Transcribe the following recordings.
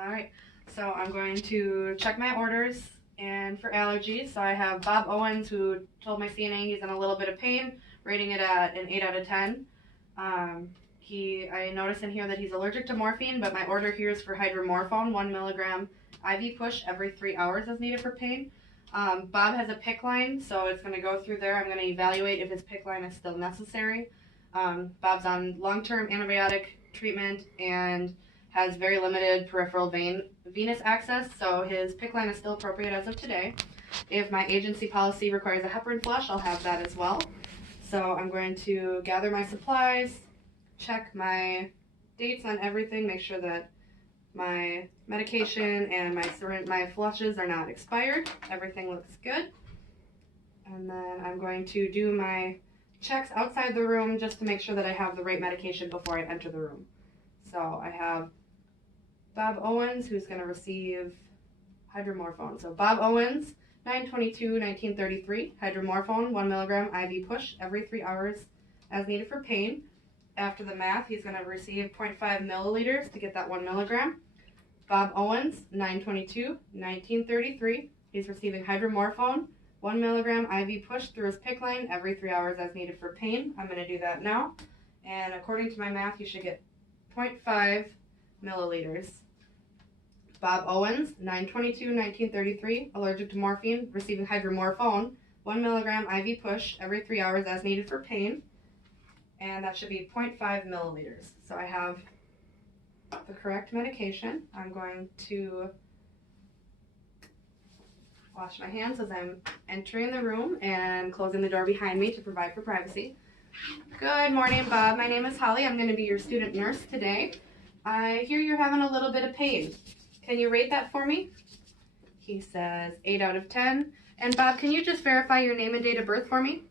All right, so I'm going to check my orders and for allergies. So I have Bob Owens, who told my CNA he's in a little bit of pain, rating it at an 8 out of 10. I notice in here that he's allergic to morphine, but my order here is for hydromorphone, 1 milligram IV push every 3 hours as needed for pain. Bob has a Picc line, so it's going to go through there. I'm going to evaluate if his Picc line is still necessary. Bob's on long-term antibiotic treatment and has very limited peripheral venous access, so his Picc line is still appropriate as of today. If my agency policy requires a heparin flush, I'll have that as well. So I'm going to gather my supplies, check my dates on everything, make sure that my medication and my flushes are not expired. Everything looks good. And then I'm going to do my checks outside the room just to make sure that I have the right medication before I enter the room. So I have Bob Owens, who's going to receive hydromorphone. So Bob Owens, 9/22/1933, hydromorphone, 1 milligram IV push every 3 hours as needed for pain. After the math, he's going to receive 0.5 milliliters to get that 1 milligram. Bob Owens, 9/22/1933, he's receiving hydromorphone, 1 milligram IV push through his Picc line every 3 hours as needed for pain. I'm going to do that now. And according to my math, you should get 0.5 milliliters. Bob Owens, 9/22/1933, allergic to morphine, receiving hydromorphone, 1 milligram IV push every 3 hours as needed for pain. And that should be 0.5 milliliters. So I have the correct medication. I'm going to wash my hands as I'm entering the room and closing the door behind me to provide for privacy. Good morning, Bob. My name is Holly. I'm going to be your student nurse today. I hear you're having a little bit of pain. Can you rate that for me? He says 8 out of 10. And Bob, can you just verify your name and date of birth for me?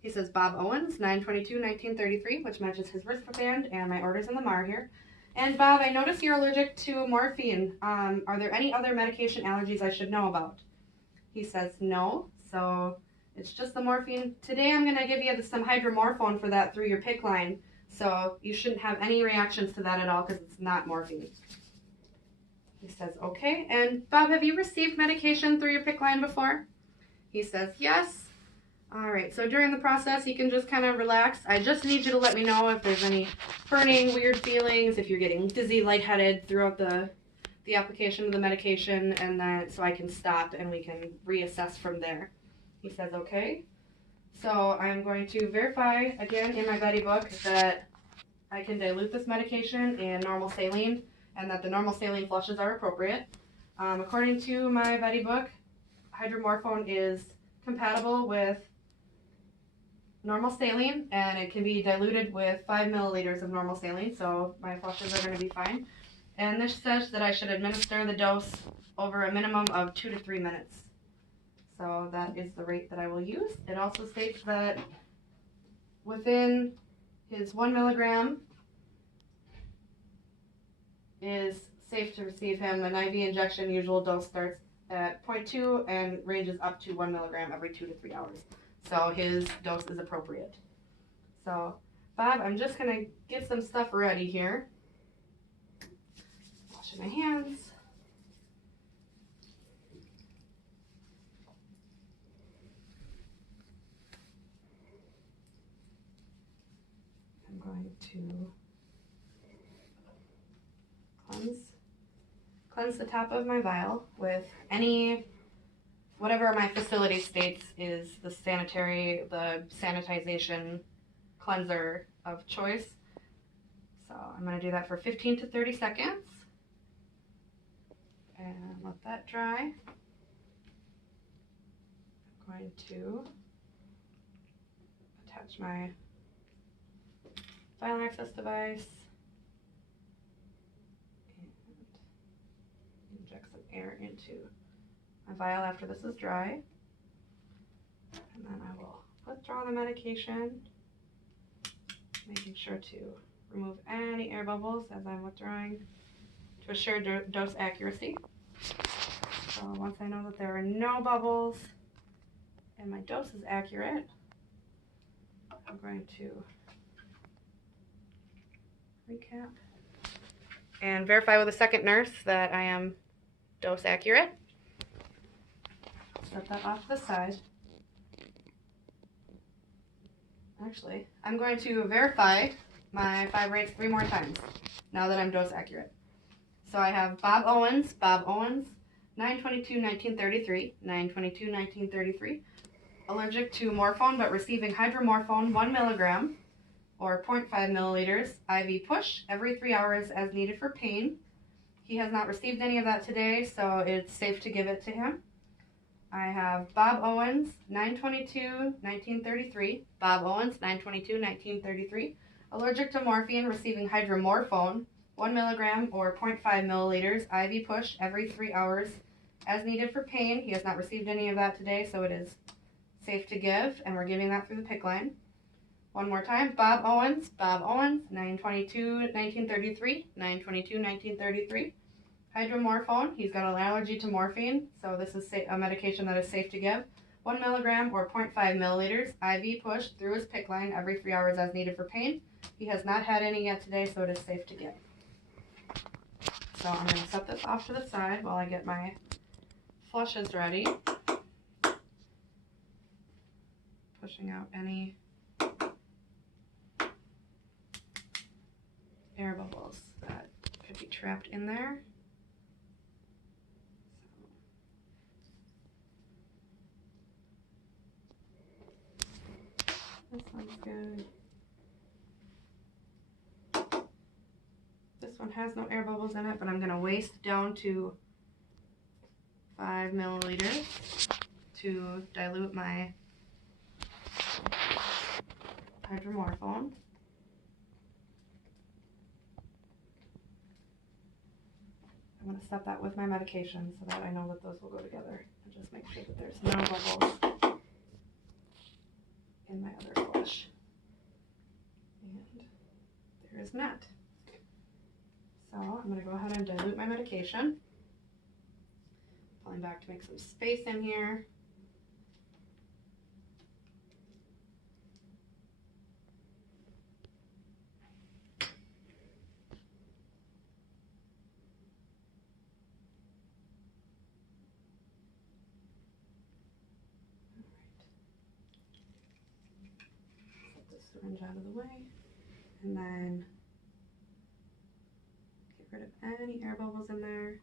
He says Bob Owens, 9/22/1933, which matches his wristband and my orders in the MAR here. And Bob, I notice you're allergic to morphine. Are there any other medication allergies I should know about? He says no, so it's just the morphine. Today I'm going to give you some hydromorphone for that through your Picc line, so you shouldn't have any reactions to that at all because it's not morphine. He says okay. And Bob, have you received medication through your Picc line before? He says yes. All right, so during the process, you can just kind of relax. I just need you to let me know if there's any burning, weird feelings, if you're getting dizzy, lightheaded throughout the application of the medication, and then so I can stop and we can reassess from there. He says okay. So I'm going to verify again in my buddy book that I can dilute this medication in normal saline and that the normal saline flushes are appropriate. According to my buddy book, hydromorphone is compatible with normal saline, and it can be diluted with 5 milliliters of normal saline, so my flushes are going to be fine. And this says that I should administer the dose over a minimum of 2 to 3 minutes. So that is the rate that I will use. It also states that within his 1 milligram is safe to receive him. An IV injection usual dose starts at 0.2 and ranges up to 1 milligram every 2 to 3 hours. So his dose is appropriate. So Bob, I'm just going to get some stuff ready here. Washing my hands. I'm going to cleanse the top of my vial with whatever my facility states is the sanitization cleanser of choice. So I'm going to do that for 15 to 30 seconds and let that dry. I'm going to attach my vial access device and inject some air into my vial after this is dry. And then I will withdraw the medication, making sure to remove any air bubbles as I'm withdrawing to assure dose accuracy. So once I know that there are no bubbles and my dose is accurate, I'm going to recap and verify with a second nurse that I am dose accurate. Set that off to the side. Actually, I'm going to verify my 5 rates 3 more times now that I'm dose accurate. So I have Bob Owens, 9/22/1933, 9/22/1933, allergic to morphone but receiving hydromorphone 1 milligram or 0.5 milliliters IV push every 3 hours as needed for pain. He has not received any of that today, so it's safe to give it to him. I have Bob Owens, 9/22/1933, Bob Owens, 9/22/1933, allergic to morphine, receiving hydromorphone 1 milligram or 0.5 milliliters IV push every 3 hours as needed for pain. He has not received any of that today, so it is safe to give, and we're giving that through the Picc line. One more time, Bob Owens, 9/22/1933, 9/22/1933, hydromorphone. He's got an allergy to morphine, so this is a medication that is safe to give. 1 milligram or 0.5 milliliters IV push through his Picc line every 3 hours as needed for pain. He has not had any yet today, so it is safe to give. So I'm going to set this off to the side while I get my flushes ready. Pushing out any air bubbles that could be trapped in there. This one's good. This one has no air bubbles in it, but I'm going to waste down to 5 milliliters to dilute my hydromorphone. I'm going to set that with my medication so that I know that those will go together, and just make sure that there's no bubbles in my other flush. And there is not. So I'm going to go ahead and dilute my medication. Pulling back to make some space in here. Syringe out of the way, and then get rid of any air bubbles in there,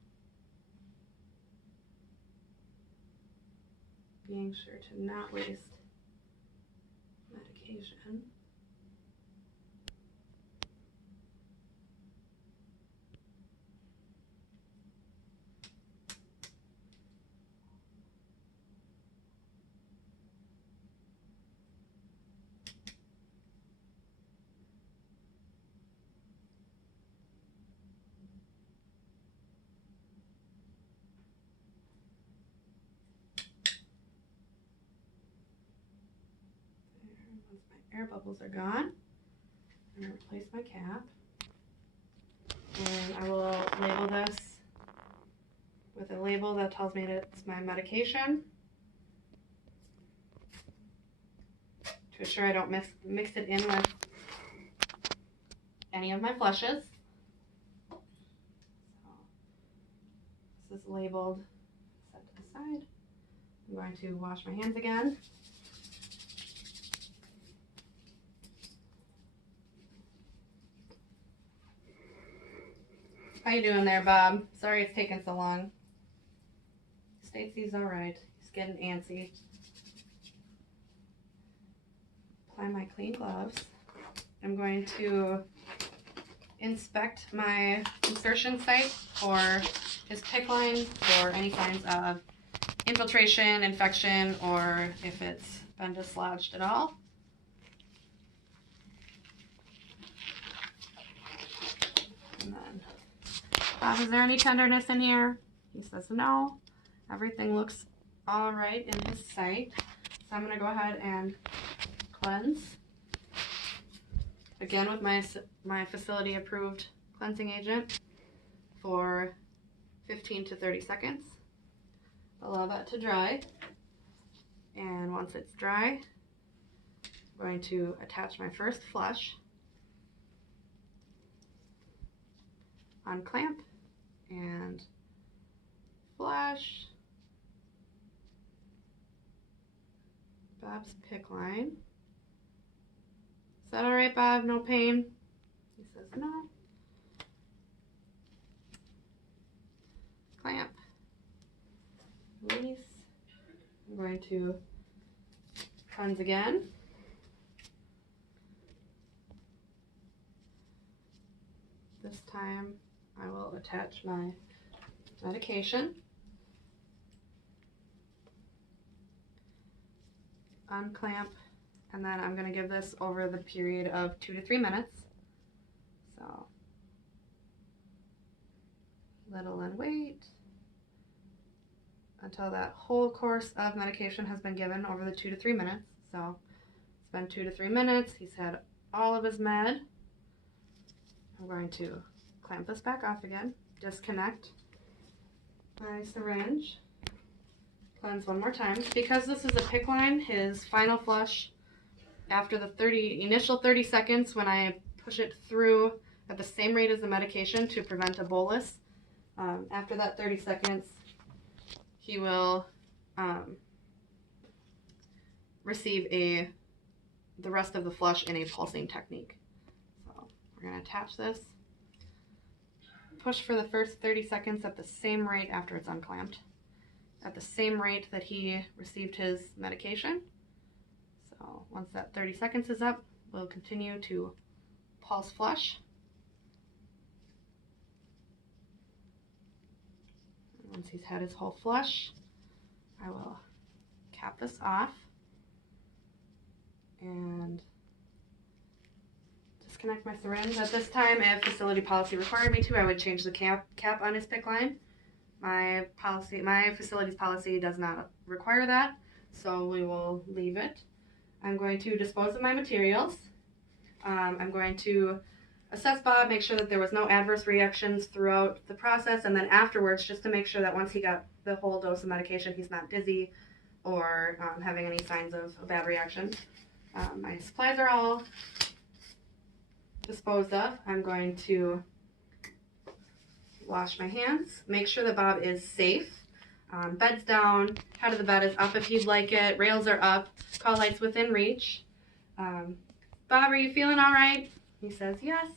being sure to not waste medication. Once my air bubbles are gone, I'm going to replace my cap. And I will label this with a label that tells me that it's my medication to assure I don't mix it in with any of my flushes. So this is labeled, set to the side. I'm going to wash my hands again. How you doing there, Bob? Sorry it's taking so long. Stacy's all right. He's getting antsy. Apply my clean gloves. I'm going to inspect my insertion site for his Picc line for any kinds of infiltration, infection, or if it's been dislodged at all. And then, Bob, is there any tenderness in here? He says no. Everything looks all right in his site. So I'm going to go ahead and cleanse. Again with my facility approved cleansing agent for 15 to 30 seconds. Allow that to dry. And once it's dry, I'm going to attach my first flush unclamp, and flush. Bob's Picc line. Is that all right, Bob? No pain? He says no. Clamp. Release. I'm going to cleanse again. This time I will attach my medication. Unclamp, and then I'm going to give this over the period of 2 to 3 minutes. So, little and wait until that whole course of medication has been given over the 2 to 3 minutes. So, it's been 2 to 3 minutes. He's had all of his med. I'm going to clamp this back off again, disconnect my syringe. Cleanse one more time. Because this is a Picc line, his final flush after the initial 30 seconds when I push it through at the same rate as the medication to prevent a bolus. After that 30 seconds, he will receive the rest of the flush in a pulsing technique. So we're going to attach this. Push for the first 30 seconds at the same rate after it's unclamped, at the same rate that he received his medication. So once that 30 seconds is up, we'll continue to pulse flush. Once he's had his whole flush, I will cap this off and disconnect my syringe. At this time, if facility policy required me to, I would change the cap on his Picc line. My facility's policy does not require that, so we will leave it. I'm going to dispose of my materials. I'm going to assess Bob, make sure that there was no adverse reactions throughout the process, and then afterwards, just to make sure that once he got the whole dose of medication, he's not dizzy or having any signs of a bad reaction. My supplies are all disposed of. I'm going to wash my hands, make sure that Bob is safe. Bed's down, head of the bed is up if he'd like it, rails are up, call lights within reach. Bob, are you feeling all right? He says yes.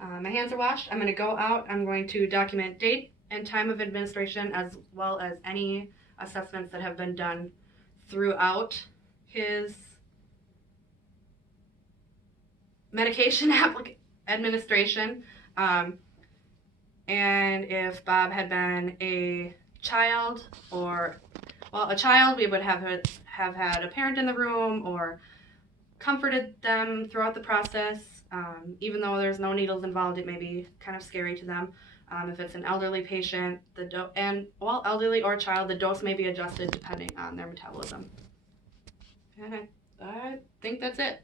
My hands are washed. I'm going to go out. I'm going to document date and time of administration as well as any assessments that have been done throughout his medication administration. And if Bob had been a child, we would have had a parent in the room or comforted them throughout the process. Even though there's no needles involved, it may be kind of scary to them. If it's an elderly patient, elderly or child, the dose may be adjusted depending on their metabolism. And I think that's it.